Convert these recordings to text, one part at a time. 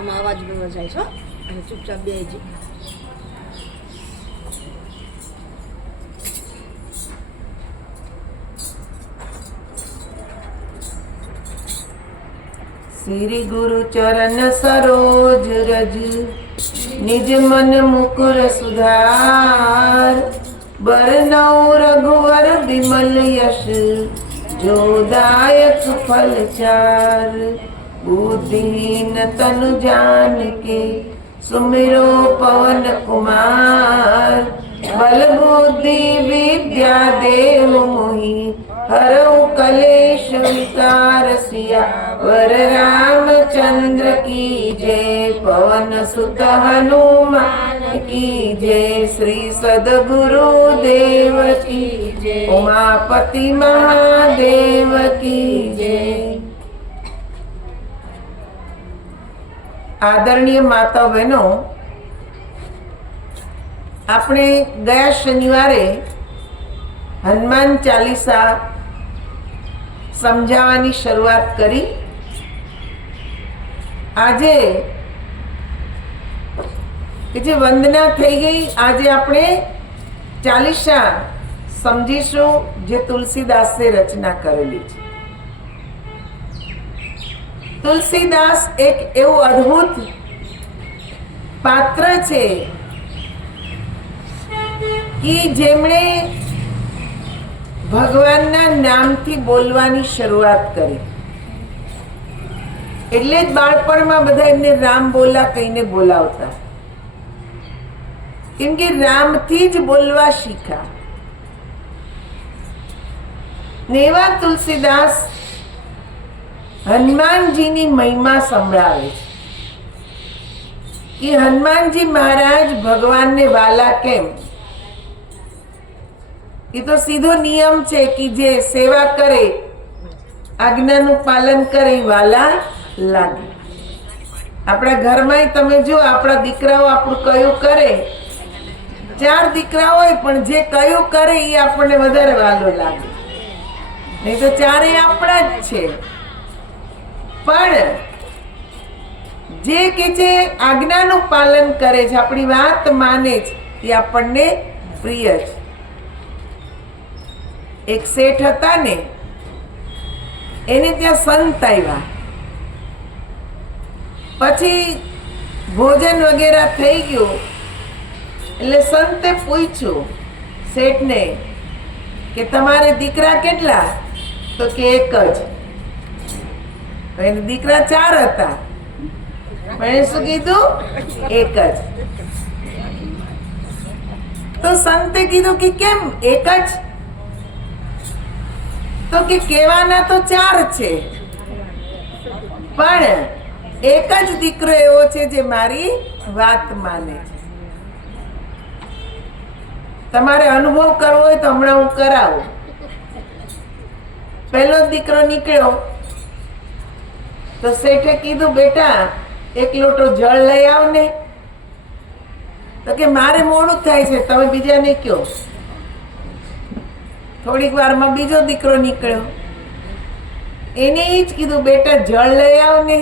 આમાં અવાજ બહુ જાય છો અને ચૂપચાપ બેસી श्री गुरु चरण सरोज रज निज मन मुकुर सुधार बरनौ रघुवर विमल यश जोदायक फल चार बुद्धिहीन तनु जानिके सुमिरो पवन कुमार बल बुद्धि विद्या देहु मोहि हरऊ कलेश विकार सियावर रामचंद्र की जय पवन सुत हनुमान की जय श्री सद्गुरु देव की जय उमापति महादेव की जय। आदरणीय माता बहनों, આપણે ગયા શનિવારે હનુમાન ચાલીસા સમજાવવાની શરૂઆત કરી। આજે કે જે વંદના થઈ ગઈ, આજે આપણે ચાલીસા સમજીશું જે તુલસીદાસે રચના કરેલી છે। તુલસીદાસ એક એવું અદ્ભુત પાત્ર છે કે જેમણે ભગવાનના નામથી બોલવાની શરૂઆત કરી। એટલે જ બાળપણમાં બધા એમને રામ બોલા કહીને બોલાવતા, કેમ કે રામથી જ બોલવા શીખા। ને એવા તુલસીદાસ હનુમાનજીની મહિમા સંભળાવે છે કે હનુમાનજી મહારાજ ભગવાનને વાલા કેમ। ये तो सीधो नियम है कि जे सेवा करे आज्ञानु पालन करे वाला लागे। अपना घर में तमे जो अपना दीकराओ आपणु कयुं करे, 4 दीकरा होय पण जे कयुं करे ई आपणे वधारे वालो लागे, नहीं तो 4 आपणा ज छे। पण जे के जे आज्ञानु पालन करे छे, आपणी वात माने छे, ई आपणे प्रिय छे। एक सेठ हता ने एने त्या संत आव्या, पछी भोजन वगैरह थई गयो એટલે સંતે પૂછ્યું શેઠને કે તમારે દીકરા કેટલા? તો કે એક જ। તો એને દીકરા 4 હતા, પણ એને શું કીધું? એક જ। તો સંતે કીધું કે કેમ એક જ? तो के केवाना तो 4 छे, पण एक ज दीकरो एवो छे जे मारी वात माने छे। तमारे अनुभव करवो होय तो हमणां हुं करावुं। पहेलो दीकरो निकळ्यो तो सेठे कीधुं बेटा एक लोटो जळ लई आव ने। तो के मारे मोडुं थाय छे, तमे बीजाने कहो। थोड़ीक वार में बीजो दीकरो निकळ्यो, एने ई ज कीधुं बेटा जळ लई आव ने।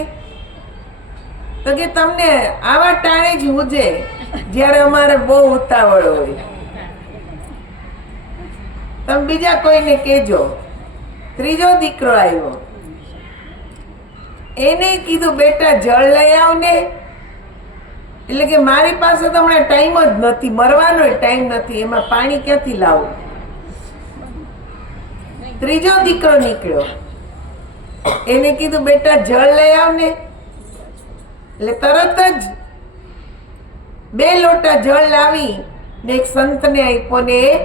तो के तमने आवा टाणे ज हुजे ज्यारे अमारे बहु उतावळ होय, तमे बीजा कोईने कहेजो। त्रीजो दीकरो आव्यो, एने कीधुं बेटा जळ लई आव ने। એટલે કે મારી પાસે તો હમણાં ટાઈમ જ નથી, મરવાનો ટાઈમ નથી, એમાં પાણી ક્યાંથી લાવું? ત્રીજો દીકરો નીકળ્યો, એને કીધું બેટા જળ લઈ આવ ને। એટલે તરત જ 2 લોટા જળ લાવી ને એક સંતને આપ્યો ને એક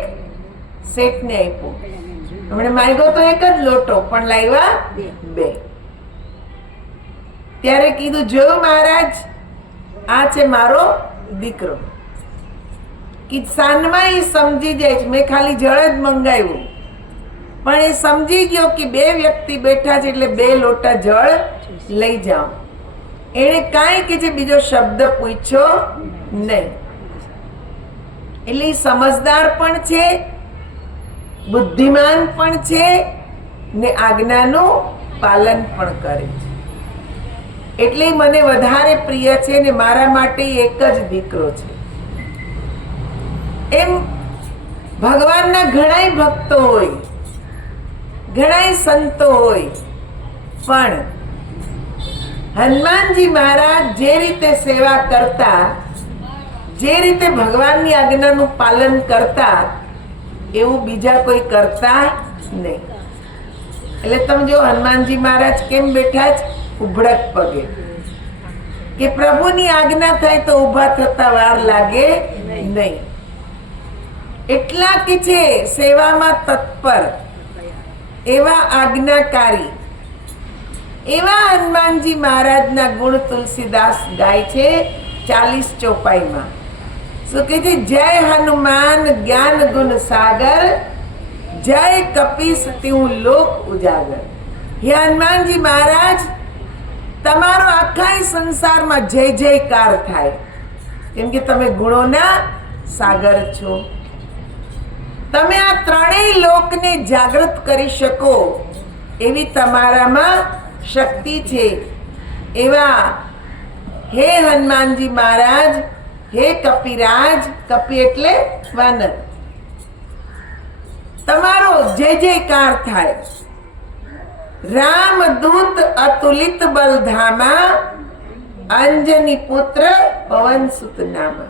શેઠને આપ્યો। એમણે માંગ્યો તો એક જ લોટો, પણ લાવ્યા 2। ત્યારે કીધું જોયું મહારાજ, આ છે મારો દીકરો। કે સાનમાં એ સમજી જાય છે, મેં ખાલી જળ જ મંગાવ્યું, પણ એ સમજી ગયો કે 2 વ્યક્તિ બેઠા છે એટલે 2 લોટા જળ લઈ જાઓ। એણે કાંઈ કે જે બીજો શબ્દ પૂછ્યો નહીં। એટલે એ સમજદાર પણ છે, બુદ્ધિમાન પણ છે ને આજ્ઞાનું પાલન પણ કરે છે। એટલે મને વધારે પ્રિય છે ને મારા માટે એક જ દીકરો છે. એમ ભગવાનના ઘણાય ભક્તો હોય, ઘણાય સંતો હોય, પણ હનુમાનજી મહારાજ જે રીતે સેવા કરતા, જે રીતે ભગવાનની આજ્ઞાનું પાલન કરતા, એવું બીજા કોઈ કરતા નહીં. એટલે તમે જો હનુમાનજી મહારાજ કેમ બેઠા જ ઉભડક પગે, કે પ્રભુની આજ્ઞા થાય તો ઊભા થતા વાર લાગે નહીં. એટલા કે છે સેવામાં તત્પર, એવા આજ્ઞાકારી, એવા હનુમાનજી મહારાજના ગુણ તુલસીદાસ ગાય છે 40 ચોપાઈમાં. શું કે છે? જય હનુમાન જ્ઞાન ગુણ સાગર, જય કપીસ ત્યું લોક ઉજાગર. હે હનુમાનજી મહારાજ, તમારો આખા સંસારમાં જય જયકાર થાય, કેમ કે તમે ગુણોના સાગર છો. તમે આ ત્રણેય લોકને જાગૃત કરી શકો એવી તમારામાં શક્તિ છે. એવા હે હનુમાનજી મહારાજ, હે કપિરાજ, કપિ એટલે વાનર, તમારો જય જયકાર થાય. રામદૂત અતુલિત બલધામા, અંજની પુત્ર પવન સુત નામા.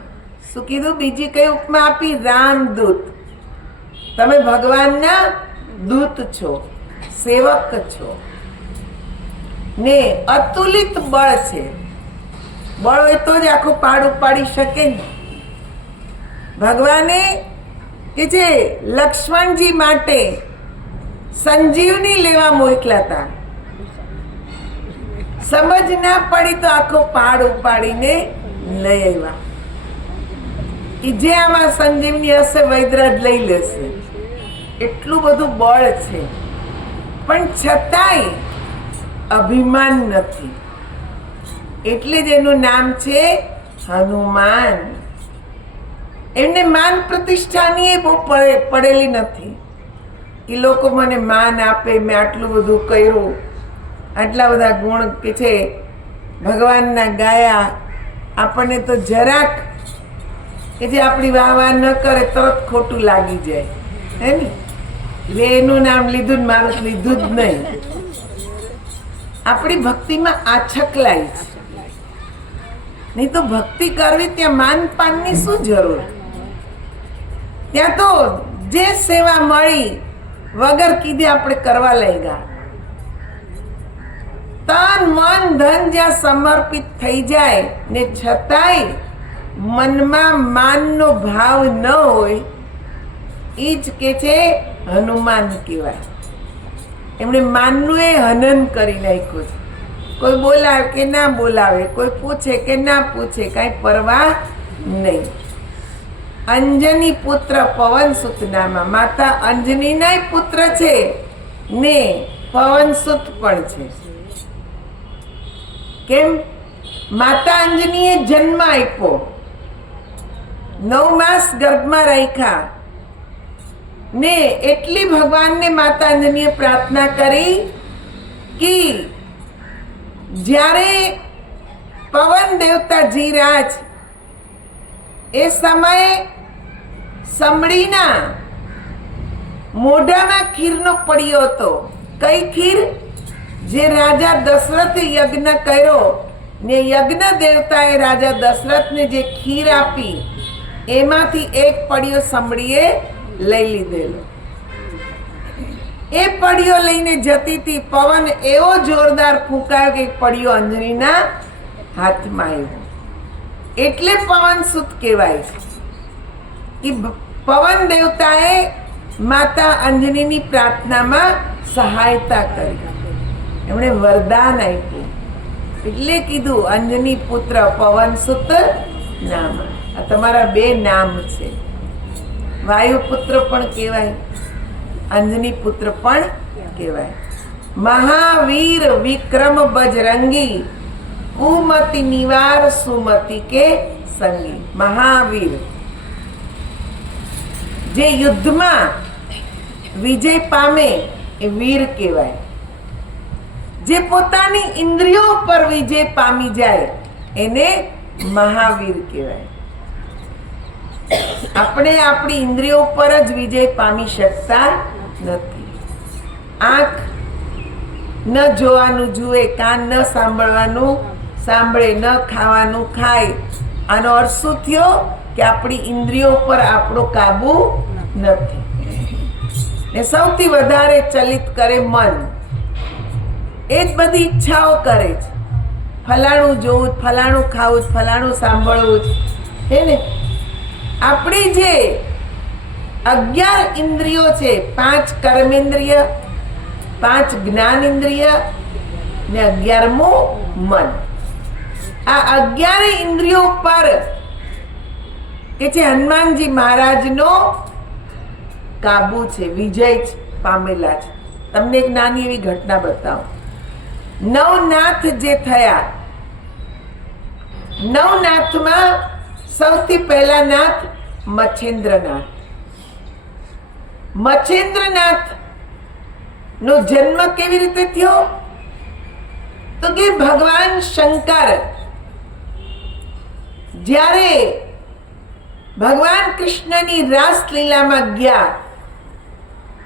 શું કીધું? બીજી કઈ ઉપમા આપી? રામદૂત. તમે ભગવાનના દૂત છો, સેવક છો ને અતુલિત બળ છે. બળ હોય તો જ આખું પાડ ઉપાડી શકે ને. ભગવાને કે છે લક્ષ્મણજી માટે સંજીવની લેવા મોકલા હતા. સમજ ના પડી તો આખો પાડ ઉપાડીને લઈ આવ્યા. જે આમાં સંજીવની હશે વૈદ્યરાજ લઈ લેશે, એટલું બધું બળ છે. પણ છતાંય અભિમાન નથી, એટલે જ એનું નામ છે હનુમાન. એમને માન પ્રતિષ્ઠાની બહુ પડેલી નથી કે લોકો મને માન આપે, મેં આટલું બધું કર્યું, આટલા બધા ગુણ કે છે ભગવાનના ગાયા. આપણને તો જરાક કે જે આપણી વાહ વાહ ન કરે તરત ખોટું લાગી જાય, હે ને? એટલે એનું નામ લીધું ને મારું લીધું જ નહીં. આપણી ભક્તિમાં આછકલાઈ છે. નહીં તો ભક્તિ કરવી ત્યાં માનપાનની શું જરૂર? ત્યાં તો જે સેવા મળી વગર કીધે આપણે કરવા લાગ્યા. તન મન ધન જ્યાં સમર્પિત થઈ જાય ને છતાંય મનમાં માનનો ભાવ ન હોય, એ જ કે છે હનુમાન કહેવાય. એમણે માનનું એ હનન કરી નાખ્યું છે. કોઈ બોલાવે કે ના બોલાવે, કોઈ પૂછે કે ના પૂછે, કાંઈ પરવા નહીં. અંજની પુત્ર પવન સુત નામા. માતા અંજનીના પુત્ર છે ને પવન સુત પણ છે. કેમ? માતા અંજનીએ જન્મ આપ્યો, 9 માસ ગર્ભમાં રાખ્યા ને એટલી ભગવાનને માતા અંજનીએ પ્રાર્થના કરી કે જ્યારે પવન દેવતા જીરાજ એ સમયે સમડીના મોઢામાં ખીરનો પડ્યો હતો. કઈ ખીર? જે રાજા દશરથે યજ્ઞ કર્યો ને યજ્ઞ દેવતાએ રાજા દશરથને જે ખીર આપી, એમાંથી એક પડ્યો સમડીએ લઈ લીધેલો. એ પડ્યો લઈને જતી હતી, પવન એવો જોરદાર ફૂંકાયો કે પડ્યો અંજનીના હાથમાં આવ્યો. એટલે પવન સુત કહેવાય છે. પવન દેવતાએ માતા અંજનીની પ્રાર્થનામાં સહાયતા કરી, એમણે વરદાન આપ્યું. એટલે કીધું અંજની પુત્ર પવન સુત નામ. આ તમારા 2 નામ છે. વાયુપુત્ર પણ કહેવાય, અંજની પુત્ર પણ કહેવાય. મહાવીર વિક્રમ બજરંગી, કુમતિ નિવાર સુમતિ કે સંગી. મહાવીર જે યુદ્ધમાં વિજય પામે એ વીર કહેવાય. જે પોતાની ઇન્દ્રિયો પર વિજય પામી જાય એને મહાવીર કહેવાય. આપણે આપણી ઇન્દ્રિયો પર જ વિજય પામી શકતા નથી. આંખ ન જોવાનું જુએ, કાન ન સાંભળવાનું સાંભળે, ન ખાવાનું ખાય. આનો અર્થ શું થયો કે આપણી ઇન્દ્રિયો પર આપણો કાબુ નથી. ને સૌથી વધારે ચલિત કરે મન. એ જ બધી ઈચ્છાઓ કરે છે. ફલાણું જોવું, ફલાણું ખાવું, ફલાણું સાંભળવું છે ને. આપણી જે 11 ઇન્દ્રિયો છે, 5 કર્મેન્દ્રિય, 5 જ્ઞાનેન્દ્રિય ને 11મું મન. આ 11 ઇન્દ્રિયો પર કે જે હનુમાનજી મહારાજનો કાબુ છે, વિજય પામેલા છે. તમને એક નાની એવી ઘટના બતાવું. નવનાથ જે થયા, નવનાથમાં સૌથી પહેલા નાથ મચ્છેન્દ્રનાથ. મચ્છેન્દ્રનાથ નો જન્મ કેવી રીતે થયો? તો કે ભગવાન શંકર જ્યારે ભગવાન કૃષ્ણની રાસલીલામાં ગયા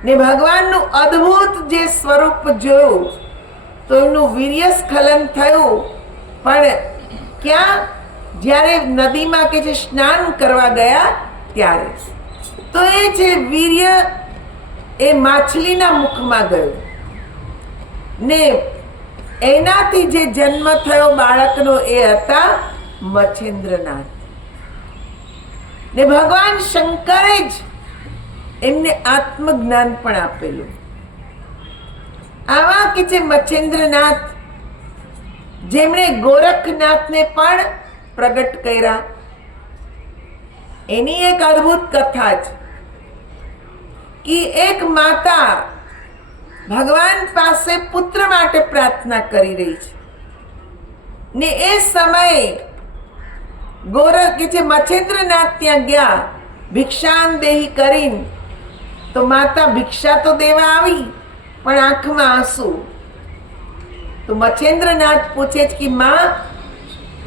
ને ભગવાનનું અદ્ભુત જે સ્વરૂપ જોયું તો એમનું વીર્ય સ્ખલન થયું. પણ ક્યાં? જ્યારે નદીમાં કે જે સ્નાન કરવા ગયા ત્યારે. તો એ જે વીર્ય એ માછલીના મુખમાં ગયું ને એનાથી જે જન્મ થયો બાળકનો એ હતા મચ્છેન્દ્રનાથ. ને ભગવાન શંકરે જ એમને આત્મજ્ઞાન પણ આપેલું. આવા કે જે મચ્છેન્દ્રનાથ જેમણે ગોરખનાથને પણ પ્રગટ કર્યા. એની એક અદ્ભુત કથા છે કે એક માતા ભગવાન પાસે પુત્ર માટે પ્રાર્થના કરી રહી છે ને એ સમયે ગોરખ કે જે મચ્છેન્દ્રનાથ ત્યાં ગયા ભિક્ષાન દેહી કરીને. તો માતા ભિક્ષા તો દેવા આવી પણ આંખમાં આંસુ. તો મચ્છેન્દ્રનાથ પૂછે છે કે માં,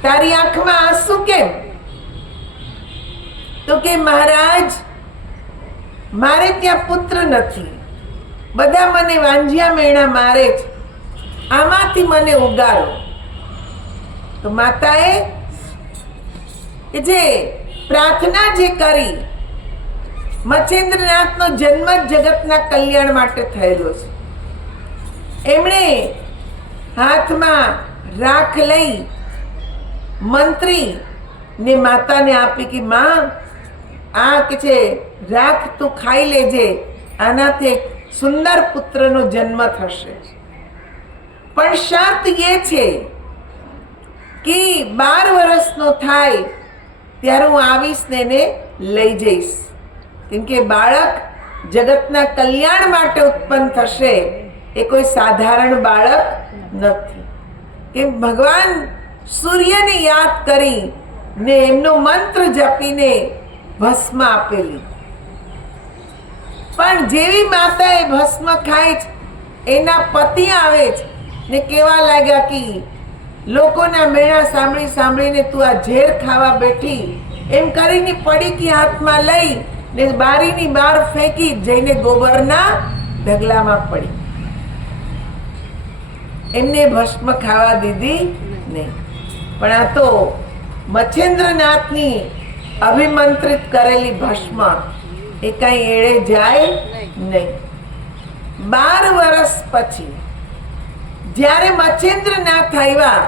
તારી આંખમાં આંસુ કેમ? તો કે મહારાજ, મારે ત્યાં પુત્ર નથી, બધા મને વાંજિયા મેણા મારે છે, આમાંથી મને ઉગારો. તો માતાએ કે જે પ્રાર્થના જે કરી, મચ્છેન્દ્રનાથનો જન્મ જગતના કલ્યાણ માટે થયેલો છે. એમણે હાથમાં રાખ લઈ મંત્રી ને માતાને આપી કે માં, આ કે છે રાખ તું ખાઈ લેજે, આનાથી એક સુંદર પુત્રનો જન્મ થશે. પણ શરત એ છે કે 12 વર્ષનો થાય ત્યારે હું આવીશ ને એને લઈ જઈશ. કેમ કે બાળક જગતના કલ્યાણ માટે ઉત્પન્ન થશે, એ કોઈ સાધારણ બાળક નથી. કે ભગવાન સૂર્યને યાદ કરી ને એમનો મંત્ર જપીને ભસ્મ આપેલી. પણ જેવી માતાએ ભસ્મ ખાય છે, એના પતિ આવે છે ને કેવા લાગ્યા કે લોકોના મેણા સાંભળી સાંભળીને તું આ ઝેર ખાવા બેઠી, એમ કરીને પડીકી હાથમાં લઈ ને બારીની બહાર ફેંકી જઈને ગોબરના ઢગલામાં પડી. એમને ભસ્મ ખાવા દીધી નહીં. પણ આ તો મચ્છેન્દ્રનાથની અભિમંત્રિત કરેલી ભસ્મ એ કઈ એળે જાય નહીં. 12 વર્ષ પછી જ્યારે મચ્છેન્દ્રનાથ આવ્યા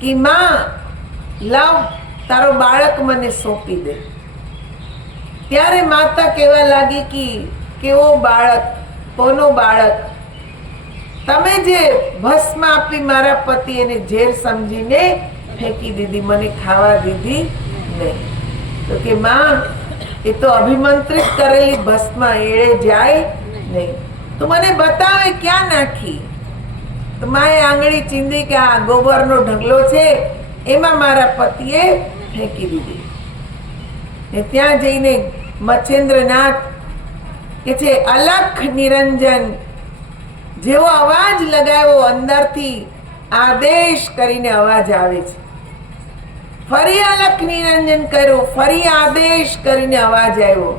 કે માં, લાવ તારો બાળક મને સોંપી દે. ત્યારે માતા કહેવા લાગી કે કેવો બાળક, કોનો બાળક? તમે જે ભસ્મ આપી મારા પતિ એને ઝેર સમજીને ફેંકી દીધી, મને ખાવા દીધી નહીં. તો કે માં, એ તો અભિમંત્રિત કરેલી ભસ્મ એળે જાય નહીં. તો મને બતાવે ક્યાં નાખી. તો માએ આંગળી ચીંધી કે આ ગોબરનો ઢગલો છે, એમાં મારા પતિએ ફેંકી દીધી. ને ત્યાં જઈને મચ્છેન્દ્રનાથ કે છે અલખ નિરંજન જેવો અવાજ લગાવ્યો, અંદરથી આદેશ કરીને અવાજ આવે છે. ફરી અલખ નિરંજન કર્યો, ફરી આદેશ કરીને અવાજ આવ્યો.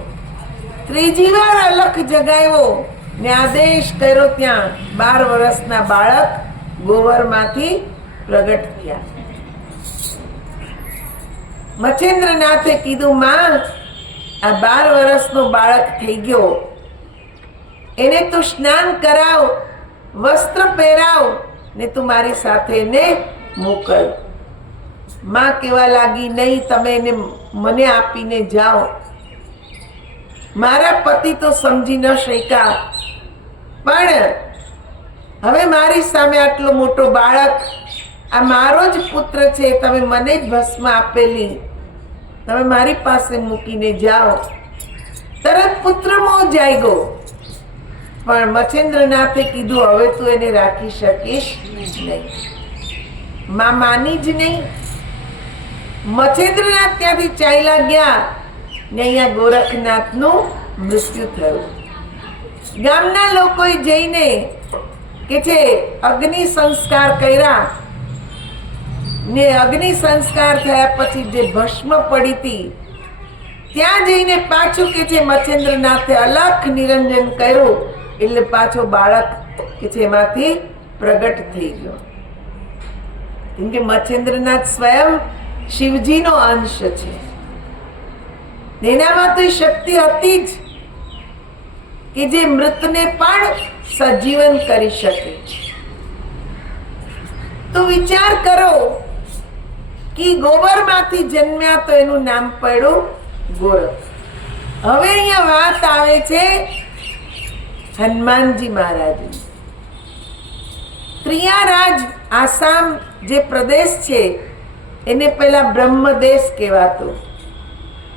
ત્રીજી વાર અલખ જગાવ્યો ને આદેશ કર્યો. ત્યાં 12 વર્ષના બાળક ગોબરમાંથી પ્રગટ થયા. મચ્છેન્દ્રનાથે કીધું, માં, આ 12 વર્ષનો બાળક થઈ ગયો, એને તું સ્નાન કરાવ, વસ્ત્ર પહેરાવ ને તું મારી સાથે એને મોકલ. માં કેવા લાગી, નહીં, તમે એને મને આપીને જાઓ. મારા પતિ તો સમજી ન શક્યા, પણ હવે મારી સામે આટલો મોટો બાળક, આ મારો જ પુત્ર છે, તમે મને જ ભસ્મ આપેલી, તમે મારી પાસે મૂકીને જાઓ. તરત પુત્ર મોહ જાગ્યો. પણ મચ્છેન્દ્રનાથે કીધું, હવે તું એને રાખી શકીશ નહીં. માં માની જ નહીં. મચ્છેન્દ્રનાથ ત્યાંથી ચાલ્યા ગયા ને અહીંયા ગોરખનાથનું મૃત્યુ થયું. ગામના લોકોએ જઈને કે છે અગ્નિ સંસ્કાર કર્યા ને અગ્નિ સંસ્કાર થયા પછી જે ભસ્મ પડી હતી ત્યાં જઈને પાછું કે છે મચ્છેન્દ્રનાથે અલખ નિરંજન કર્યું, એટલે પાછો બાળક કે છે એમાંથી પ્રગટ થઈ ગયો. કેમ કે મચ્છેન્દ્રનાથ સ્વયં શિવજીનો અંશ છે. એનામાં તો શક્તિ હતી જ કે જે મૃતને પણ સજીવન કરી શકે. તો વિચાર કરો કે ગોબરમાંથી જન્મ્યા તો એનું નામ પડ્યું ગોરખ. હવે અહીંયા વાત આવે છે હનુમાનજી મહારાજની. ત્રિયારાજ આસામ જે પ્રદેશ છે એને પહેલા બ્રહ્મદેશ કહેવાતો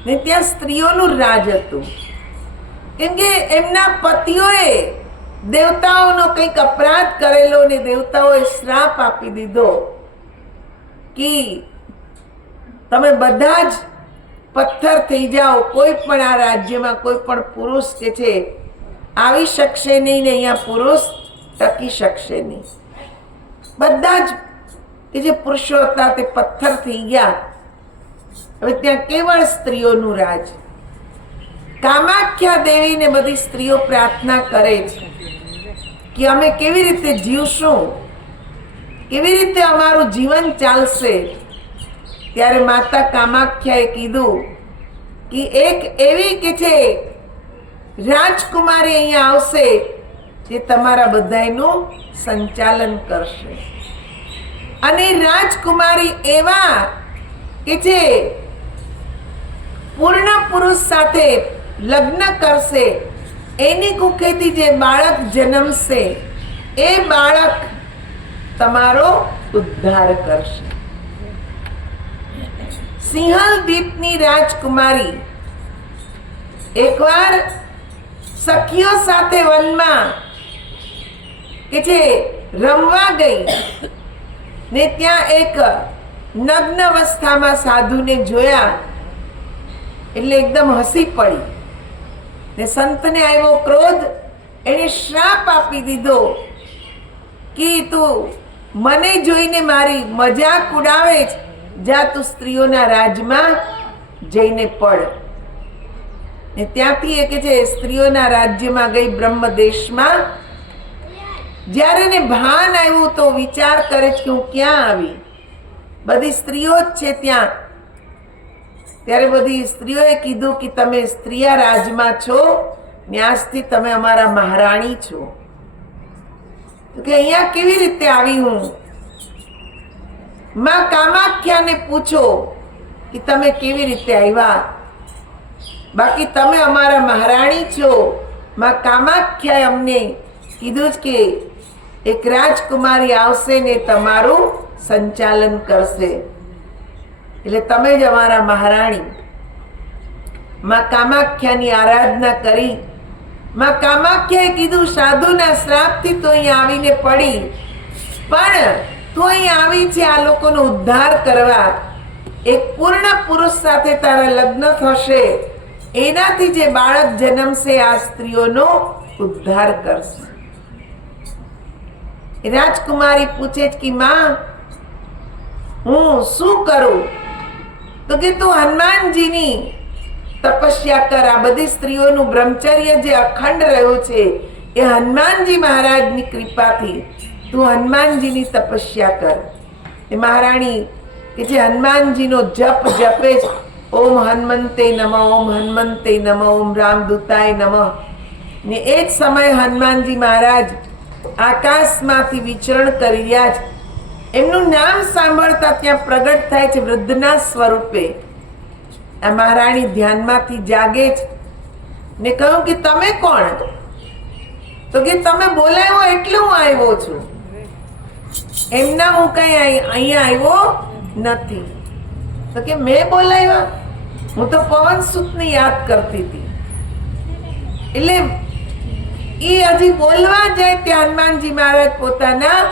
ને ત્યાં સ્ત્રીઓનું રાજ હતું. કેમ કે એમના પતિઓએ દેવતાઓનો કંઈક અપરાધ કરેલો ને દેવતાઓએ શ્રાપ આપી દીધો કે તમે બધા જ પથ્થર થઈ જાઓ, કોઈ પણ આ રાજ્યમાં કોઈ પણ પુરુષ કે છે આવી શકશે નહીં ને અહીંયા પુરુષ ટકી શકશે નહીં. બધા જ કે જે પુરુષો હતા તે પથ્થર થઈ ગયા. હવે ત્યાં કેવળ સ્ત્રીઓનું રાજ. કામાખ્યા દેવીને બધી સ્ત્રીઓ પ્રાર્થના કરે છે કે અમે કેવી રીતે જીવશું, કેવી રીતે અમારું જીવન ચાલશે. ત્યારે માતા કામાખ્યાએ કીધું કે એક એવી કે છે રાજકુમારી અહીંયા આવશે જે તમારા બધાયનું સંચાલન કરશે. અને રાજકુમારી એવા કે જે પૂર્ણ પુરુષ સાથે લગ્ન કરશે, એની કુખેથી જે બાળક જન્મશે એ બાળક તમારો ઉદ્ધાર કરશે. સિંહલ દ્વીપની રાજકુમારી એકવાર સખીઓ સાથે વનમાં કે છે રમવા ગઈ ને ત્યાં એક નગ્ન અવસ્થામાં સાધુને જોયા એટલે એકદમ હસી પડી ને સંતને આવ્યો ક્રોધ. એને શ્રાપ આપી દીધો કે તું મને જોઈને મારી મજાક ઉડાવે છે, જા તું સ્ત્રીઓના રાજમાં જઈને પડ. ને ત્યાંથી એ કે છે સ્ત્રીઓના રાજ્યમાં ગઈ, બ્રહ્મદેશમાં. જ્યારે એને ભાન આવ્યું તો વિચાર કરે છે કે હું ક્યાં આવી, બધી સ્ત્રીઓ જ છે ત્યાં. ત્યારે બધી સ્ત્રીઓએ કીધું કે તમે સ્ત્રીયા રાજમાં છો ને આજથી તમે અમારા મહારાણી છો. તો કે અહીંયા કેવી રીતે આવી હું? માં કામાખ્યાને પૂછો કે તમે કેવી રીતે આવ્યા, બાકી તમે અમારા મહારાણી છો. માં કામાખ્યાએ અમને કીધું જ કે એક રાજકુમારી આવશે ને તમારું સંચાલન કરશે, એટલે તમે જ અમારા મહારાણી. માં કામાખ્યાની આરાધના કરી. માં કામાખ્યાએ કીધું સાધુના શ્રાપથી તો અહીંયા આવીને પડી, પણ તું અહીંયા આવી છે આ લોકોનો ઉદ્ધાર કરવા. એક પૂર્ણ પુરુષ સાથે તારા લગ્ન થશે, એનાથી જે બાળક જન્મશે આ સ્ત્રીઓનો ઉદ્ધાર કરશે. રાજકુમારી પૂછે છે કે માં હું શું કરું? તો કે તું હનુમાનજીની તપસ્યા કર. આ બધી સ્ત્રીઓનું બ્રહ્મચર્ય જે અખંડ રહ્યું છે એ હનુમાનજી મહારાજની કૃપાથી તું હનુમાનજીની તપસ્યા કર. એ મહારાણી કે જે હનુમાનજીનો જપ જપે છે, ઓમ હનુમંતે નમઃ, ઓમ હનુમંતે નમઃ, ઓમ રામદૂતાય નમઃ. ને એ જ સમયે હનુમાનજી મહારાજ આકાશમાંથી વિચરણ કરી રહ્યા છે. એમનું નામ સાંભળતા ત્યાં પ્રગટ થાય છે વૃદ્ધના સ્વરૂપે. આ મહારાણી ધ્યાનમાંથી જાગે છે ને કહ્યું કે તમે કોણ? તો કે તમે બોલાવ્યો એટલે હું આવ્યો છું, એમના હું કઈ અહીંયા આવ્યો નથી. તો કે મેં બોલાવ્યા? હું તો પવન સૂતને યાદ કરતી હતી. એટલે એ હજી બોલવા જાય ત્યાં હનુમાનજી મહારાજ પોતાના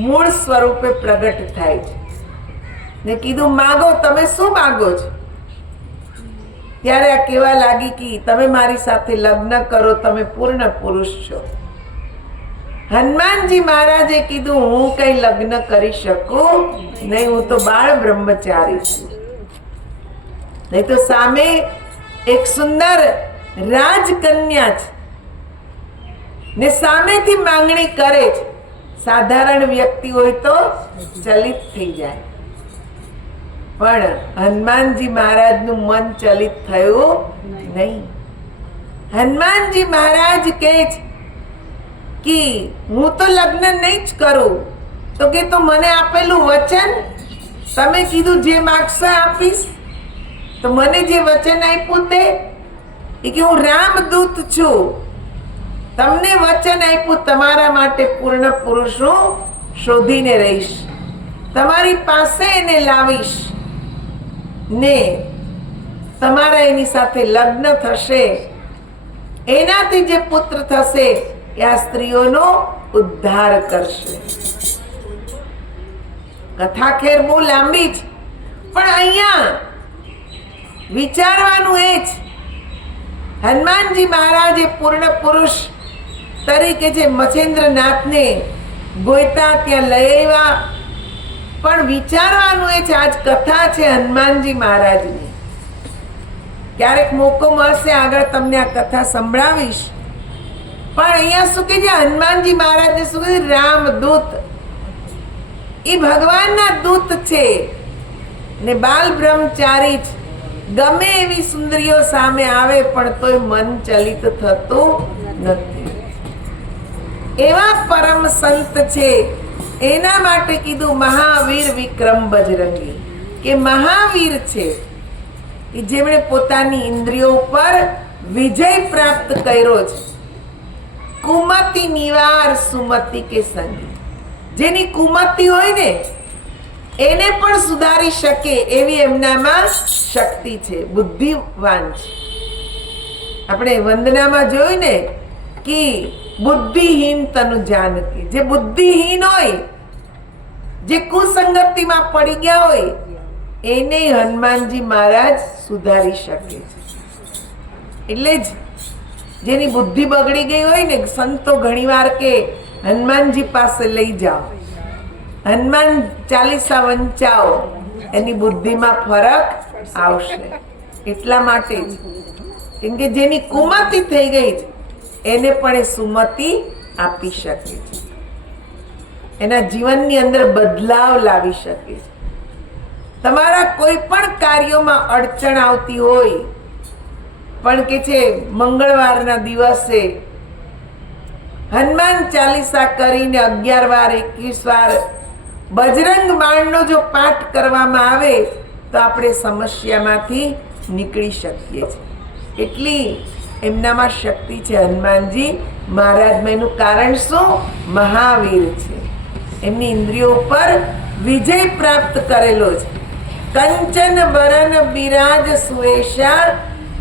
મૂળ સ્વરૂપે પ્રગટ થાય છે ને કીધું માગો, તમે શું માગો છો? ત્યારે આ કહેવા લાગી કે તમે મારી સાથે લગ્ન કરો, તમે પૂર્ણ પુરુષ છો. હનુમાનજી મહારાજે કીધું હું કઈ લગ્ન કરી શકું નહીં, હું તો બાળ બ્રહ્મચારી છું. નહીં તો સામે એક સુંદર રાજકન્યા છે ને સામેથી માંગણી કરે છે. સાધારણ વ્યક્તિ હોય તો ચલિત થઈ જાય, પણ હનુમાનજી મહારાજનું મન ચલિત થયું નહીં. હનુમાનજી મહારાજ કહે છે કે હું તો લગ્ન નહીં જ કરું. તો કે તો મને આપેલું વચન, તમે કીધું જે માગશો આપીશ. તો મને જે વચન આપ્યું તે કે હું રામદૂત છું, તમને વચન આપ્યું તમારા માટે પૂર્ણ પુરુષ હું શોધીને રહીશ, તમારી પાસે એને લાવીશ ને તમારા એની સાથે લગ્ન થશે. એનાથી જે પુત્ર થશે એ આ સ્ત્રીઓનો ઉદ્ધાર કરશે. કથા ખેર બહુ લાંબી છે, પણ અહીંયા વિચારવાનું એ જ હનુમાનજી મહારાજે પૂર્ણ પુરુષ તરીકે જે મચ્છેન્દ્રનાથને ગોયતા ત્યાં લઈ આવ્યા. પણ વિચારવાનું એ છે, આજ કથા છે હનુમાનજી મહારાજની. ક્યારેક મોકો મળશે આગળ તમને આ કથા સંભળાવીશ. પણ અહીંયા શું કે છે, હનુમાનજી મહારાજને શું કે રામદૂત, એ ભગવાનના દૂત છે ને બાલ બ્રહ્મચારી છે. ગમે એવી સુંદરીઓ સામે આવે પણ તોય મન ચલિત થતું નથી. એવા પરમ સંત છે. એના માટે કીધું મહાવીર વિક્રમ બજરંગી, કે મહાવીર છે કે જેમણે પોતાની ઇન્દ્રિયો ઉપર વિજય પ્રાપ્ત કર્યો છે. કુમતિ નિવાર સુમતિ કે સંગી, જેની કુમતિ હોય ને એને પણ સુધારી શકે એવી એમનામાં શક્તિ છે. બુદ્ધિવાન છે. આપણે વંદનામાં જોયું ને કે બુદ્ધિહીન તનુ જાનકી, જે બુદ્ધિહીન હોય, જે કુસંગતિમાં પડી ગયા હોય, એને હનુમાનજી મહારાજ સુધારી શકે છે. એટલે જ જેની બુદ્ધિ બગડી ગઈ હોય ને, સંતો ઘણીવાર કે હનુમાનજી પાસે લઈ જાઓ, હનુમાન ચાલીસા વંચાઓ, એની બુદ્ધિમાં ફરક આવશે. એટલા માટે જ કેમ કે જેની કુમતિ થઈ ગઈ છે એને પણ એ સુમતિ આપી શકે છે, એના જીવનની અંદર બદલાવ લાવી શકે છે. તમારા કોઈ પણ કાર્યોમાં અડચણ આવતી હોય, પણ કે છે મંગળવારના દિવસે હનુમાન ચાલીસા કરીને 11 વાર 21 વાર બજરંગ બાણનો જો પાઠ કરવામાં આવે તો આપણે સમસ્યામાંથી નીકળી શકીએ છીએ. એટલી એમનામાં શક્તિ છે હનુમાનજી મહારાજમાં. એનું કારણ શું? મહાવીર છે. એમની ઇન્દ્રિયો પર વિજય પ્રાપ્ત કરેલો છે. કંચન બરન બિરાજ સુએશા,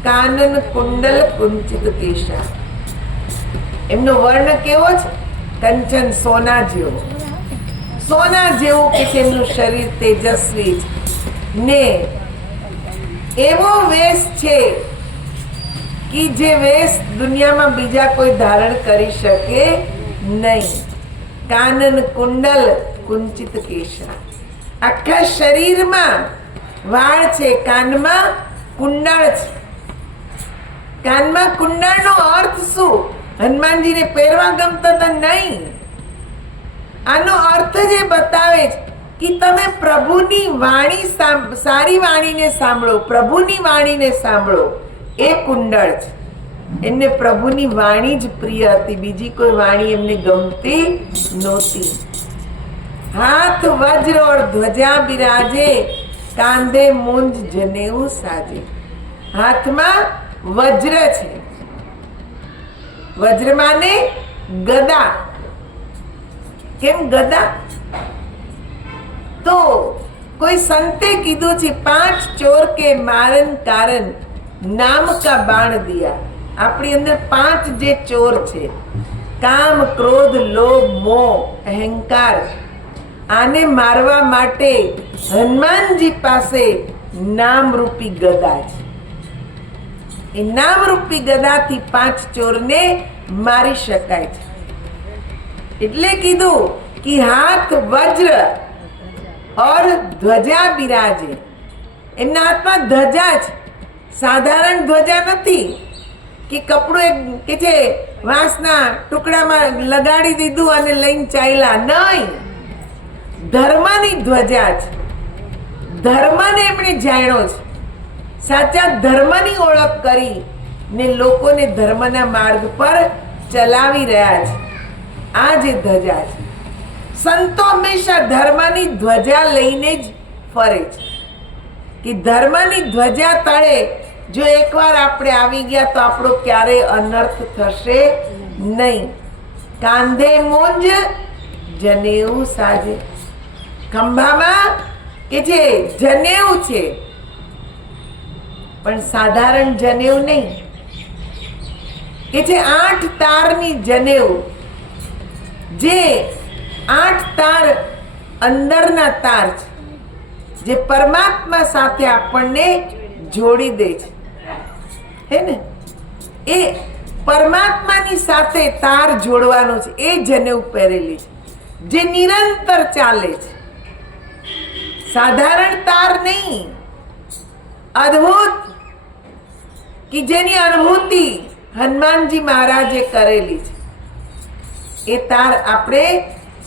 કાનન કુંડલ કુંચિત કેશા. એમનો વર્ણ કેવો છે? કંચન, સોના જેવો. સોના જેવું કે છે એમનું શરીર, તેજસ્વી છે ને એવો વેશ છે કે જે વેશ દુનિયામાં બીજા કોઈ ધારણ કરી શકે નહીં. કાનન કુંડલ કુંચિત કેશા. આખા શરીરમાં વાળ છે, કાનમાં કુંડળ છે. કાનમાં કુંડળનો અર્થ શું? હનુમાનજીને પહેરવા ગમતા હતા? નહીં. આનો અર્થ જ એ બતાવે છે કે તમે પ્રભુની વાણી, સારી વાણીને સાંભળો, પ્રભુની વાણીને સાંભળો. એ કુંડળ છે. એમને પ્રભુની વાણી જ પ્રિય હતી, બીજી કોઈ વાણી એમને ગમતી નહોતી. હાથ વજ્ર ઓર ધ્વજા બિરાજે, કાંધે મુંજ જનેऊ સાજે. હાથમાં વજ્ર છે. વજ્ર માને ગદા. કેમ ગદા? તો કોઈ સંતે કીધું છે 5 ચોર કે મારન કારણ નામ કા બાણ દિયા. આપણી અંદર 5 જે ચોર છે, કામ, ક્રોધ, લોભ, મોહ, અહંકાર, આને મારવા માટે હનુમાનજી પાસે નામરૂપી ગદા છે. એ નામરૂપી ગદાથી 5 ચોરને મારી શકાય છે. એટલે કીધું કે હાથ વજ્ર ઓર ધ્વજા બિરાજે. એમના હાથમાં ધ્વજા છે. સાધારણ ધ્વજા નથી કે કપડું કે છે વાંસના ટુકડામાં લગાડી દીધું અને લઈને ચાલ્યા. નહીં, ધર્મની ધ્વજા છે. ધર્મને એમણે જાણ્યો છે. સાચા ધર્મની ઓળખ કરી ને લોકોને ધર્મના માર્ગ પર ચલાવી રહ્યા છે. આ જે ધ્વજા છે, સંતો હંમેશા ધર્મની ધ્વજા લઈને જ ફરે છે. કે ધર્મની ધ્વજા તળે જો એકવાર આપણે આવી ગયા તો આપણો ક્યારેય અનર્થ થશે નહીં. કાંધે મુંજ જનેऊ સાજે. ખંભામાં કે છે જનેऊ છે, પણ સાધારણ જનેऊ નહીં. કે છે 8 તારની જનેऊ. જે 8 તાર અંદરના તાર છે, જે પરમાત્મા સાથે આપણને જોડી દે છે. હે ને? એ પરમાત્માની સાથે તાર જોડવાનો છે. એ જનેऊ પહેરેલી છે, જે નિરંતર ચાલે છે. સાધારણ તાર નહીં, અદ્ભુત, કે જેની અનુભૂતિ હનુમાનજી મહારાજે કરેલી છે. એ તાર આપણે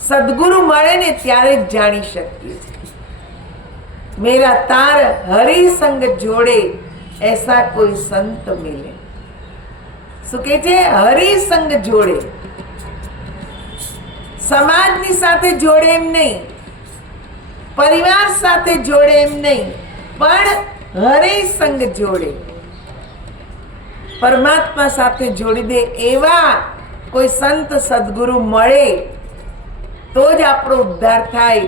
સદગુરુ મળે ને ત્યારે જ જાણી શકીએ છીએ. મેરા તાર હરિ સંગ જોડે એસા કોઈ સંત મિલે. શું કે છે? હરિ સંગ જોડે. સમાજની સાથે જોડે એમ નહીં, પરિવાર સાથે જોડે એમ નહીં, પણ હરિ સંગ જોડે, પરમાત્મા સાથે જોડી દે એવા કોઈ સંત સદગુરુ મળે તો જ આપણો ઉદ્ધાર થાય.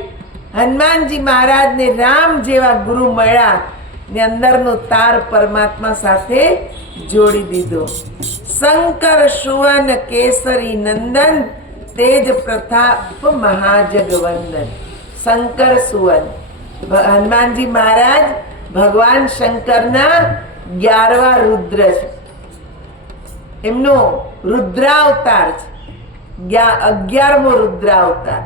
હનુમાનજી મહારાજને રામ જેવા ગુરુ મળ્યા ને અંદરનો તાર પરમાત્મા સાથે જોડી દીધો. શંકર સુવન કેસરી નંદન, તેજ પ્રતાપ મહાજગવંદન. શંકર સુવન, હનુમાનજી મહારાજ ભગવાન શંકરના 11વા રુદ્ર છે. એમનો રુદ્રાવતાર છે, 11મો રુદ્રાવતાર.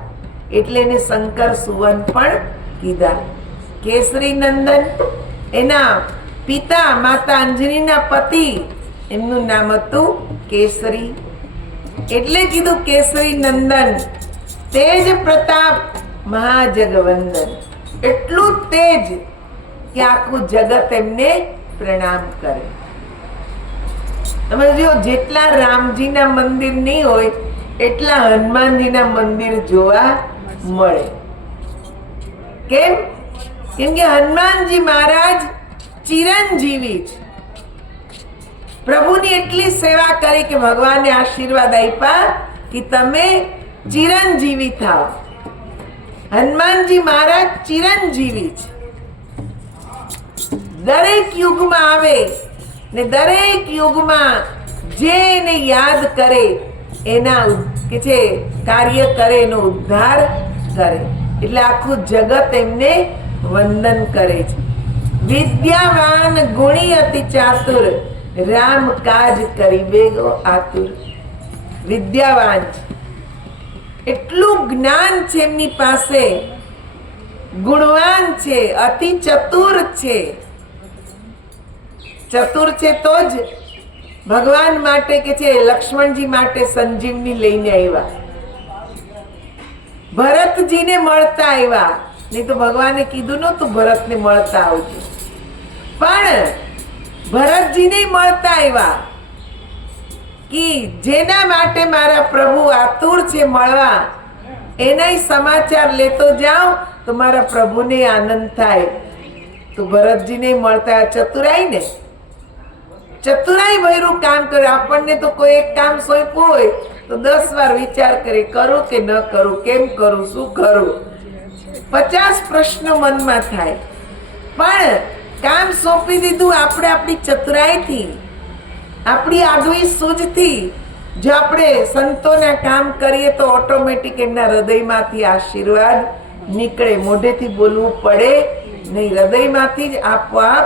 એટલે એને શંકર સુવન પણ કીધા. કેસરી નંદન, એના પિતા માતા અંજનીના પતિ, એમનું નામ હતું કેસરી. એટલે કીધું કેસરી નંદન. તેજ પ્રતાપ મહાજગવંદન. એટલું તેજ કે આખું જગત એમને પ્રણામ કરે. તમે જો, જેટલા રામજીના મંદિર નહીં હોય એટલા હનુમાનજીના મંદિર જોવા મળે. કેમ? કેમ કે હનુમાનજી મહારાજ ચિરંજીવી છે. પ્રભુની એટલી સેવા કરી કે ભગવાને આશીર્વાદ આપ્યા કે તમે ચિરંજીવી થાઓ. હનુમાનજી મહારાજ ચિરંજીવી છે. દરેક યુગમાં આવે ને દરેક યુગમાં જે એને યાદ કરે એના કે છે કાર્ય કરે, એનો ઉદ્ધાર કરે. એટલે આખું જગત એમને વંદન કરે છે. વિદ્યાવાન ગુણી અતિ ચાતુર, રામ કાજ કરીબે ગો આતુર. વિદ્યાવાન છે, એટલું જ્ઞાન છે એમની પાસે, ગુણવાન છે, અતિ ચતુર છે. ચતુર છે તો જ ભગવાન માટે કે છે લક્ષ્મણજી માટે સંજીવની લઈને આવ્યા, ભરતજીને મળતા આવ્યા. નહીં તો ભગવાને કીધું નતું ભરતને મળતા આવજો, પણ ભરતજીને મળતા આવ્યા કે જેના માટે મારા પ્રભુ આતુર છે મળવા, એના સમાચાર લેતો જાઉં તો મારા પ્રભુને આનંદ થાય. તો ભરતજીને મળતા ચતુરાઈ ને, ચતુરાઈ ભર્યું કામ કર્યું. આપણને તો કોઈ એક કામ સોંપ્યું હોય તો 10 વાર વિચાર કરે, કરું કે ન કરું, કેમ કરું, શું કરું, 50 પ્રશ્નો મનમાં થાય. પણ કામ સોંપી દીધું આપણે આપણી ચતુરાઈથી, આપણી આગવી સૂઝથી જો આપણે સંતોના કામ કરીએ તો ઓટોમેટિક એમના હૃદયમાંથી આશીર્વાદ નીકળે. મોઢેથી બોલવું પડે નહીં, હૃદયમાંથી જ આપોઆપ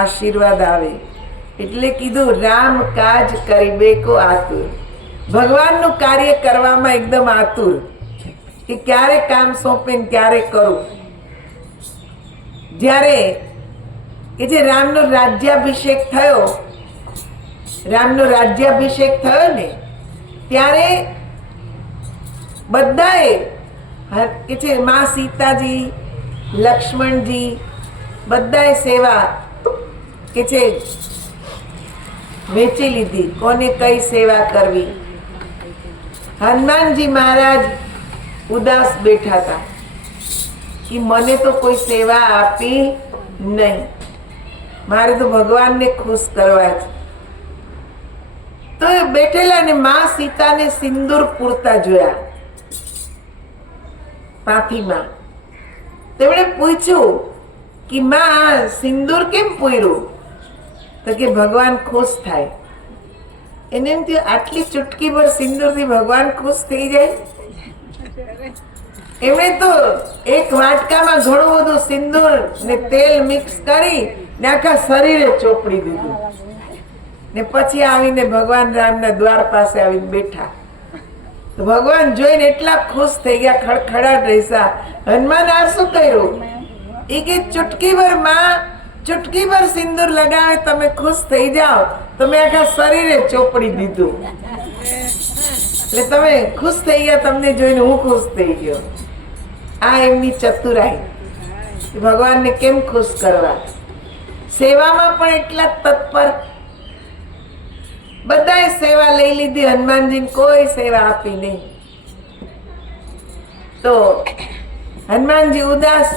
આશીર્વાદ આવે. એટલે કીધું રામ કાજ કરીબે કો આતુર. ભગવાનનું કાર્ય કરવામાં એકદમ આતુર કે ક્યારે કામ સોંપે ને ક્યારે કરું. જ્યારે કે જે રામનો રાજ્યાભિષેક થયો, રામનો રાજ્યાભિષેક થયો ને ત્યારે બધાએ કે છે માં સીતાજી, લક્ષ્મણજી બધાએ સેવા કે છે વેચી લીધી, કોને કઈ સેવા કરવી. હનુમાનજી મહારાજ ઉદાસ બેઠા હતા કે મને તો કોઈ સેવા આપી નહીં, મારે તો ભગવાનને ખુશ કરવા છે. તો એ બેઠેલા ને માં સીતાને સિંદૂર પૂરતા જોયા પાથીમાં. તેમણે પૂછ્યું કે માં સિંદૂર કેમ પૂર્યું? તો કે ભગવાન ખુશ થાય. એને એમ થયું આટલી ચૂટકી ભર સિંદૂરથી ભગવાન ખુશ થઈ જાય. એમણે તો એક વાટકામાં ઘણું બધું સિંદૂર ને તેલ મિક્સ કરી ને આખા શરીરે ચોપડી દીધું ને પછી આવીને ભગવાન રામના દ્વાર પાસે આવીને બેઠા. તો ભગવાન જોઈને એટલા ખુશ થઈ ગયા, ખડખડાટ રહેશા. હનુમાન આ શું કર્યું? એ કે ચૂટકી ભર માં ચૂટકી ભર સિંદૂર લગાવે તમે ખુશ થઈ જાઓ, તમે આખા શરીરે ચોપડી દીધું એટલે તમે ખુશ થઈ ગયા. તમને જોઈને હું ખુશ થઈ ગયો. આ એમની ચતુરાઈ, ભગવાનને કેમ ખુશ કરવા. સેવામાં પણ એટલા તત્પર. બધાએ સેવા લઈ લીધી, હનુમાનજીને કોઈ સેવા આપી નહીં. તો હનુમાનજી ઉદાસ.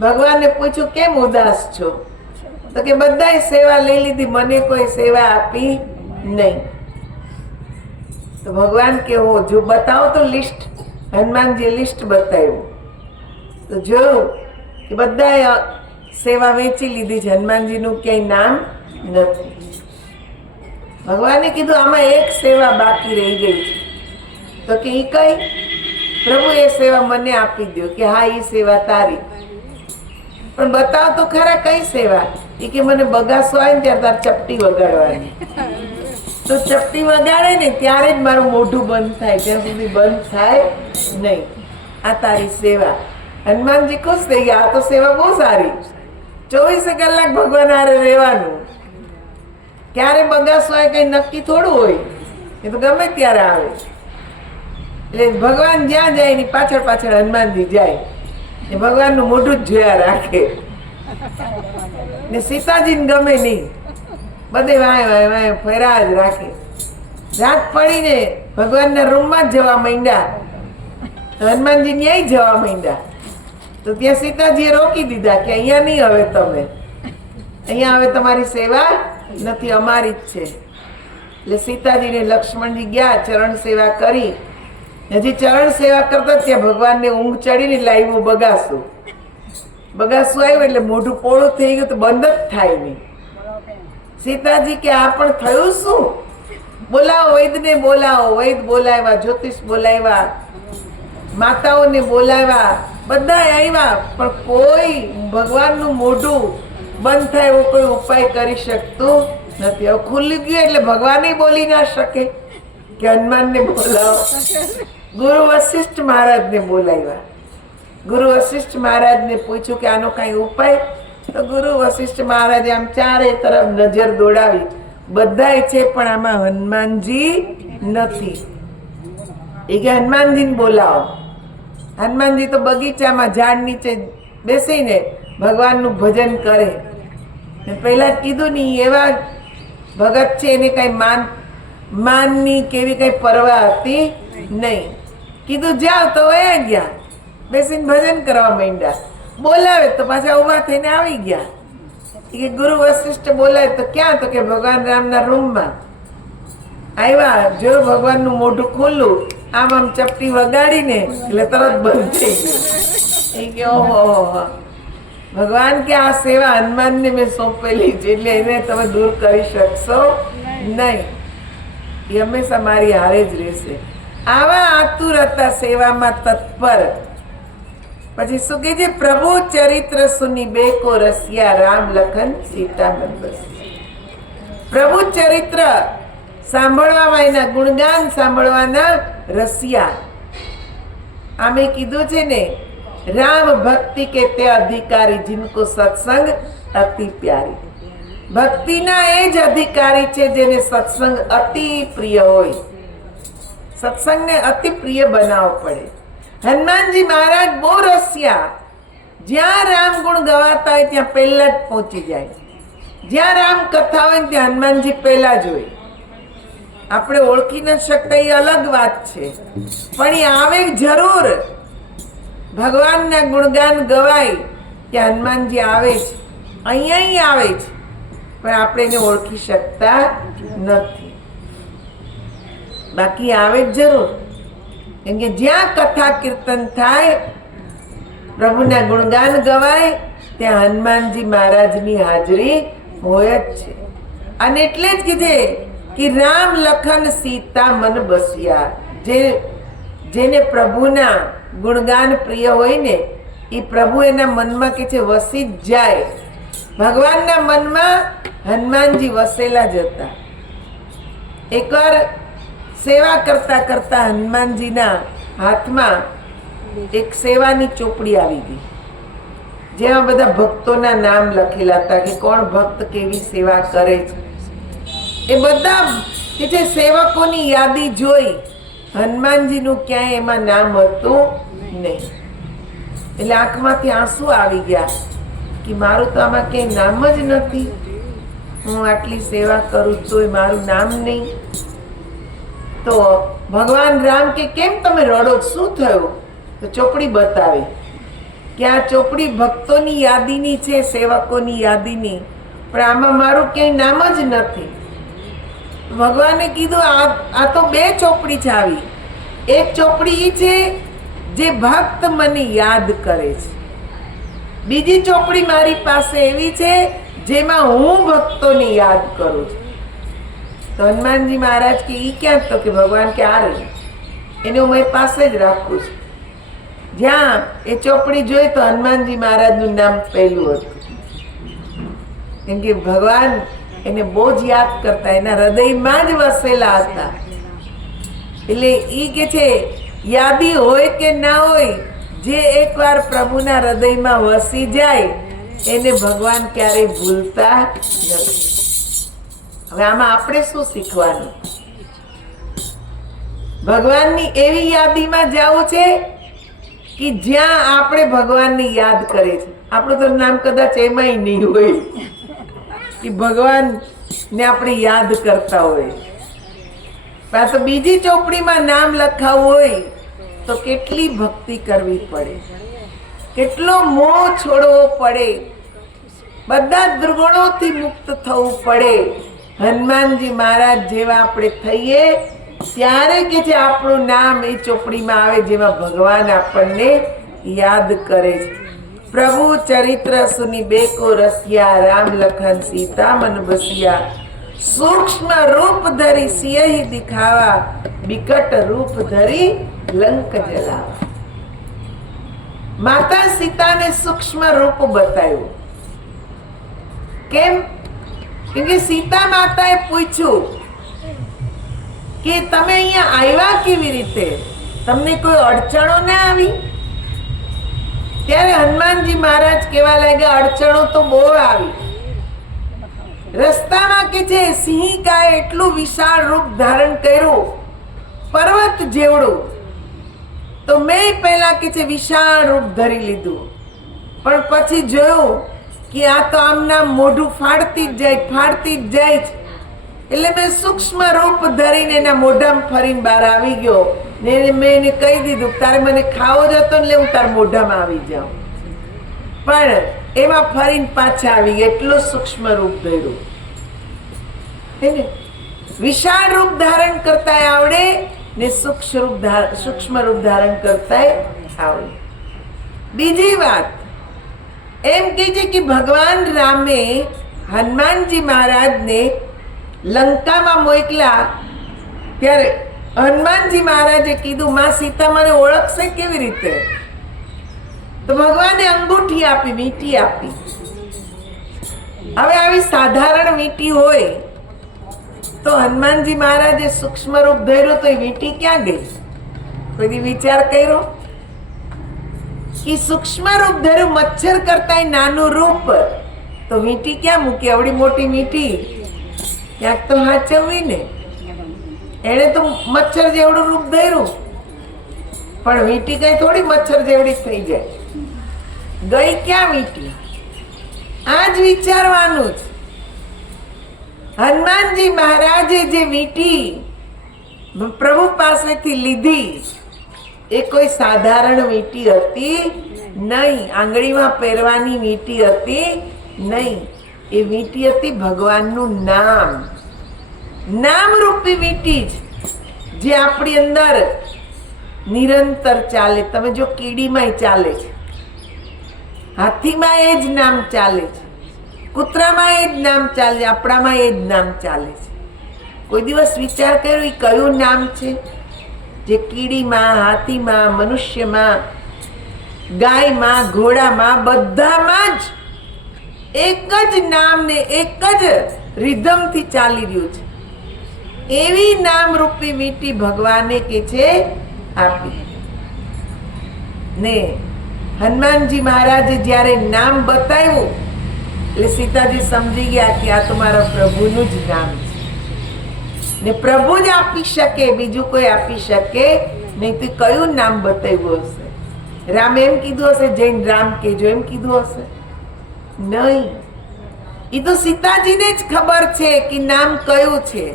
ભગવાનને પૂછ્યું કેમ ઉદાસ છો? તો કે બધાએ સેવા લઈ લીધી, મને કોઈ સેવા આપી નહીં. તો ભગવાન કે હો જો બતાવો તો લિસ્ટ. હનુમાનજીએ લિસ્ટ બતાવ્યું તો જોયું કે બધાએ સેવા વેચી લીધી છે, હનુમાનજીનું ક્યાંય નામ નથી. ભગવાને કીધું આમાં એક સેવા બાકી રહી ગઈ છે. તો કે ઈ કઈ? પ્રભુ એ સેવા મને આપી દો. કે હા ઈ સેવા તારી, પણ બતાવ તો ખરા કઈ સેવા? એ કે મને બગાસો આવે ને ત્યારે તાર ચપટી વગાડવાની. તો ચપટી વગાડે ને ત્યારે જ મારું મોઢું બંધ થાય, ત્યાં સુધી બંધ થાય નહીં. આ તારી સેવા. હનુમાનજી ખુશ થઈ ગયા. આ તો સેવા બહુ સારી. 24 કલાક ભગવાન હારે રહેવાનું. ક્યારે બગાસો આવે કઈ નક્કી થોડું હોય, એ તો ગમે ત્યારે આવે. એટલે ભગવાન જ્યાં જાય એની પાછળ પાછળ હનુમાનજી જાય ને ભગવાનનું મોઢું જ જોયા રાખે. ને સીતાજીને ગમે નહીં, બધે વાય વાય વાય ફેરા જ રાખે. રાત પડીને ભગવાનના રૂમમાં જ જવા માંડ્યા તો હનુમાનજી ન્યાય જવા માંડ્યા. તો ત્યાં સીતાજીએ રોકી દીધા કે અહીંયા નહીં, હવે તમે અહીંયા હવે તમારી સેવા નથી, અમારી જ છે. એટલે સીતાજીને લક્ષ્મણજી ગયા, ચરણ સેવા કરી. હજી ચરણ સેવા કરતા ત્યાં ભગવાનને ઊંઘ ચડીને લાવ્યું બગાસું. બગાસું આવ્યું એટલે મોઢું પોળું થઈ ગયું તો બંધ જ થાય નહીં. સીતાજી કે આ પણ થયું શું? બોલાવો વૈદને બોલાવો. વૈદ બોલાવ્યા, જ્યોતિષ બોલાવ્યા, માતાઓને બોલાવ્યા, બધા આવ્યા, પણ કોઈ ભગવાનનું મોઢું બંધ થાય એવો કોઈ ઉપાય કરી શકતું નથી. હવે ખુલ્લી ગયું એટલે ભગવાન બોલી ના શકે કે હનુમાનને બોલાવો. ગુરુ વશિષ્ઠ મહારાજને બોલાવ્યા. ગુરુ વશિષ્ઠ મહારાજને પૂછ્યું કે આનો કઈ ઉપાય? તો ગુરુ વશિષ્ઠ મહારાજે આમ ચારે તરફ નજર દોડાવી. બધાય છે પણ આમાં હનુમાનજી નથી. એ કે હનુમાનજીને બોલાવો. હનુમાનજી તો બગીચામાં ઝાડ નીચે બેસીને ભગવાનનું ભજન કરે. પહેલા કીધું ને એવા ભગત છે, એને કઈ માનની કેવી કઈ પરવા હતી નહીં. કીધું જાઓ તો વયા ગયા, બેસીને ભજન કરવા માંડ્યા. બોલાવે તો પાછા ઉભા થઈને આવી ગયા. કે ગુરુ વશિષ્ઠ બોલાવે તો ક્યાં? તો કે ભગવાન રામના રૂમમાં આવ્યા. જોયું ભગવાનનું મોઢું ખુલ્લું, આમ આમ ચપટી વગાડીને એટલે તરત બંધ થઈ ગયું. એ કે ઓહો, ભગવાન કે આ સેવા હનુમાનને મેં સોંપેલી છે એટલે એને તમે દૂર કરી શકશો નહીં. એ હંમેશા મારી હારે જ રહેશે. આવા આતુર હતા, સેવામાં તત્પર. પછી શું કે છે? પ્રભુ ચરિત્ર સુની બેકો રસિયા, રામ લખન સીતા મન બસિયા. પ્રભુ ચરિત્ર સાંભળવામાં, એના ગુણગાન સાંભળવાના રસિયા. આમે કીધું છે ને, રામ ભક્તિ કે તે અધિકારી जिनको સત્સંગ અતિ પ્યારી. ભક્તિના એ જ અધિકારી છે જેને સત્સંગ અતિ પ્રિય હોય. સત્સંગને અતિ પ્રિય બનાવવો પડે. હનુમાનજી મહારાજ બહુ રસિયા. જ્યાં રામ ગુણ ગવાતા હોય ત્યાં પહેલા જ પહોંચી જાય. જ્યાં રામ કથા હોય ત્યાં હનુમાનજી પહેલા જ હોય. આપણે ઓળખી ન શકતા એ અલગ વાત છે, પણ એ આવે જરૂર. ભગવાનના ગુણગાન ગવાય ત્યાં હનુમાનજી આવે છે, અહીંયા આવે છે, પણ આપણે એને ઓળખી શકતા નથી. બાકી આવે જ જરૂર. કેમ કે જ્યાં કથા કીર્તન થાય, પ્રભુના ગુણગાન ગવાય, ત્યાં હનુમાનજી મહારાજની હાજરી હોય જ છે. અને એટલે જ કીધે કે રામ લખન સીતા મન બસિયા. જેને પ્રભુના ગુણગાન પ્રિય હોય ને, એ પ્રભુ એના મનમાં કે છે વસી જ જાય. ભગવાનના મનમાં હનુમાનજી વસેલા જ હતા. એકવાર સેવા કરતા કરતા હનુમાનજીના હાથમાં એક સેવાની ચોપડી આવી ગઈ, જેમાં બધા ભક્તોના નામ લખેલા હતા કે કોણ ભક્ત કેવી સેવા કરે છે. એ બધા કે છે સેવકોની યાદી જોઈ હનુમાનજીનું ક્યાંય એમાં નામ હતું નહીં. એટલે આંખમાંથી આંસુ આવી ગયા કે મારું તો આમાં ક્યાંય નામ જ નથી. હું આટલી સેવા કરું તોય મારું નામ નહીં. તો ભગવાન રામ કે કેમ તમે રડો? શું થયું? તો ચોપડી બતાવી કે આ ચોપડી ભક્તોની યાદીની છે, સેવકોની યાદીની, પણ આમાં મારું ક્યાંય નામ જ નથી. ભગવાને કીધું આ તો બે ચોપડી છે આવી. એક ચોપડી એ છે જે ભક્ત મને યાદ કરે છે, બીજી ચોપડી મારી પાસે એવી છે જેમાં હું ભક્તોને યાદ કરું છું. તો હનુમાનજી મહારાજ કે ઈ ક્યાં? તો કે ભગવાન કે આ રહી, એને હું મારી પાસે જ રાખું છું. જ્યાં એ ચોપડી જોઈ તો હનુમાનજી મહારાજનું નામ પહેલું હતું. કેમ કે ભગવાન એને બહુ જ યાદ કરતા, એના હૃદયમાં જ વસેલા હતા. એટલે ઈ કે છે યાદી હોય કે ના હોય, જે એકવાર પ્રભુના હૃદયમાં વસી જાય એને ભગવાન ક્યારેય ભૂલતા નથી. હવે આમાં આપણે શું શીખવાનું? ભગવાનની એવી યાદીમાં જવું છે કે જ્યાં આપણે ભગવાનને યાદ કરે છે. આપણું તો નામ કદાચ એમાંય નહીં હોય કે ભગવાન ને આપણે યાદ કરતા હોય. આ તો બીજી ચોપડીમાં નામ લખાવું હોય તો કેટલી ભક્તિ કરવી પડે, કેટલો મોહ છોડવો પડે, બધા દુર્ગુણોથી મુક્ત થવું પડે. હનુમાનજી મહારાજ જેવા આપણે થઈએ ત્યારે કે છે આપણું નામ એ ચોપડીમાં આવે જેમાં ભગવાન આપણને યાદ કરે છે. પ્રભુ ચરિત્ર સુની બેકો રસિયા, રામ લખન સીતા મન બસિયા. સૂક્ષ્મ રૂપ ધરી સિંહ દિખાવા, વિકટ રૂપ ધરી લંક જલાવા. માતા સીતાને સૂક્ષ્મ રૂપ બતાવ્યું. કેમ? કેમ કે સીતા માતાએ પૂછ્યું કે તમે અહીંયા આવ્યા કેવી રીતે? તમને કોઈ અડચણો ના આવી? ત્યારે હનુમાનજી મહારાજ કહેવા લાગ્યા, અડચણો તો બહુ આવી. રસ્તામાં કે છે સિંહિકાએ એટલું વિશાળ રૂપ ધારણ કર્યું, પર્વત જેવડું. તો મેં પહેલા કે છે વિશાળ રૂપ ધરી લીધું, પણ પછી જોયું કે આ તો આમના મોઢું ફાડતી જ જાય છે. એટલે મેં સૂક્ષ્મ રૂપ ધરીને એના મોઢામાં ફરીને બહાર આવી ગયો ને મેં એને કહી દીધું, તારે મને ખાવો જ હતો એટલે હું તારા મોઢામાં આવી જાઉં. પણ એમાં ફરીને પાછા આવી ગયા. એટલું સૂક્ષ્મ રૂપ ધર્યું. વિશાળ રૂપ ધારણ કરતા આવડે ને સૂક્ષ્મ રૂપ ધારણ કરતા આવડે. બીજી વાત એમ કે છે કે ભગવાન રામે હનુમાનજી મહારાજને લંકામાં મોકલ્યા ત્યારે હનુમાનજી મહારાજે કીધું, માં સીતા મને ઓળખશે કેવી રીતે? તો ભગવાને અંગૂઠી આપી, વીંટી આપી. હવે આવી સાધારણ વીંટી હોય તો હનુમાનજી મહારાજે સૂક્ષ્મ રૂપ ધર્યો તો એ વીંટી ક્યાં ગઈ? કોઈ વિચાર કર્યો કે સૂક્ષ્મ રૂપ ધર્યું, મચ્છર કરતા નાનું રૂપ, તો વીંટી ક્યાં મૂકી? આવડી મોટી વીંટી ક્યાંક તો હાચવવી ને. એને તો મચ્છર જેવડું રૂપ ધર્યું, પણ વીંટી કઈ થોડી મચ્છર જેવડી થઈ જાય. ગઈ ક્યાં વીંટી? આ જ વિચારવાનું જ. હનુમાનજી મહારાજે જે વીંટી પ્રભુ પાસેથી લીધી એ કોઈ સાધારણ વીંટી હતી નહીં. આંગળીમાં પહેરવાની વીંટી હતી નહીં. એ વીંટી હતી ભગવાનનું નામ. નામ રૂપી વીંટી જ જે આપણી અંદર નિરંતર ચાલે. તમે જો કીડીમાં ચાલે છે, હાથીમાં એ જ નામ ચાલે છે, કૂતરામાં એ જ નામ ચાલે છે, આપણામાં એ જ નામ ચાલે છે. કોઈ દિવસ વિચાર કર્યો એ કયું નામ છે જે કીડીમાં, હાથીમાં, મનુષ્યમાં, ગાયમાં, ઘોડામાં, બધામાં જ એક જ નામ ને એક જ રિધમથી ચાલી રહ્યું છે? એવી નામ રૂપી વીંટી ભગવાને કે છે આપી. ને હનુમાનજી મહારાજે જ્યારે નામ બતાવ્યું એટલે સીતાજી સમજી ગયા કે આ તો મારા પ્રભુનું જ નામ છે ને પ્રભુ જ આપી શકે, બીજું કોઈ આપી શકે નહીં. તો કયું નામ બતાવ્યું હશે? રામ એમ કીધું હશે જૈન રામ કેજો એમ કીધું હશે? નહીં. એ તો સીતાજીને જ ખબર છે કે નામ કયું છે.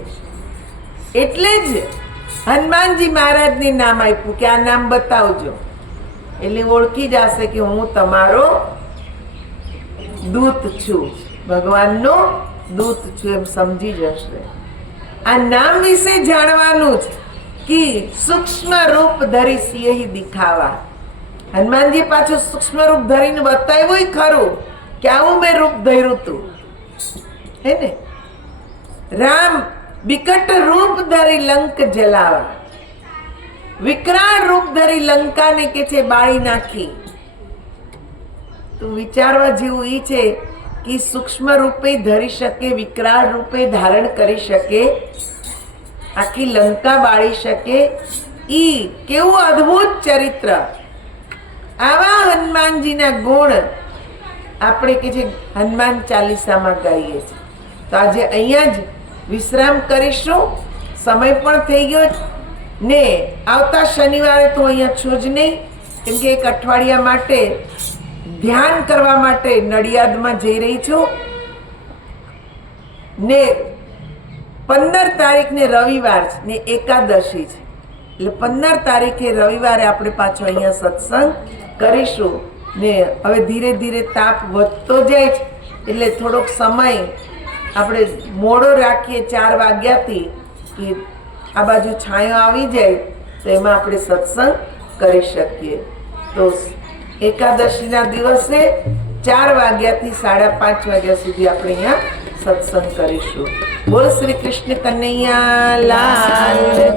એટલે જ હનુમાનજી મહારાજને નામ આપ્યું કે આ નામ બતાવજો. એટલે ઓળખી જશે કે હું તમારો દૂત છું, ભગવાનનો દૂત છું, એમ સમજી જશે. આ નામ વિશે જાણવાનું જ કે સૂક્ષ્મ રૂપ ધરી સિંહ દિખાવા. હનુમાનજી પાછું સૂક્ષ્મ રૂપ ધરીને બતાવ્યું ખરું કે આવું મેં રૂપ ધર્યું તું. હે ને? રામ વિકટ રૂપ ધરી લંક જલાવા. વિકરાળ રૂપ ધરી લંકાને કે છે બાળી નાખી. તો વિચારવા જેવું એ છે કે સૂક્ષ્મ રૂપે ધરી શકે, વિકરાળ રૂપે ધારણ કરી શકે, આખી લંકા બાળી શકે. ઈ કેવું અદ્ભુત ચરિત્ર! આવા હનુમાનજીના ગુણ આપણે કે છે હનુમાન ચાલીસામાં ગાઈએ છીએ. તો આજે અહીંયા જ વિશ્રામ કરીશું. સમય પણ થઈ ગયો ને આવતા શનિવારે તો અહીંયા છું જ નહીં, કેમ કે એક અઠવાડિયા માટે ધ્યાન કરવા માટે નડિયાદમાં જઈ રહી છું ને 15 તારીખને રવિવાર છે ને એકાદશી છે. એટલે 15 તારીખે રવિવારે આપણે પાછો અહીંયા સત્સંગ કરીશું. ને હવે ધીરે ધીરે તાપ વધતો જાય છે એટલે થોડોક સમય આપણે મોડો રાખીએ 4 વાગ્યાથી કે આ બાજુ છાંયો આવી જાય તો એમાં આપણે સત્સંગ કરી શકીએ. તો એકાદશીના દિવસે 4 વાગ્યાથી 5:30 વાગ્યા સુધી આપણે અહીંયા સત્સંગ કરીશું. બોલ શ્રી કૃષ્ણ કનૈયા લાલ.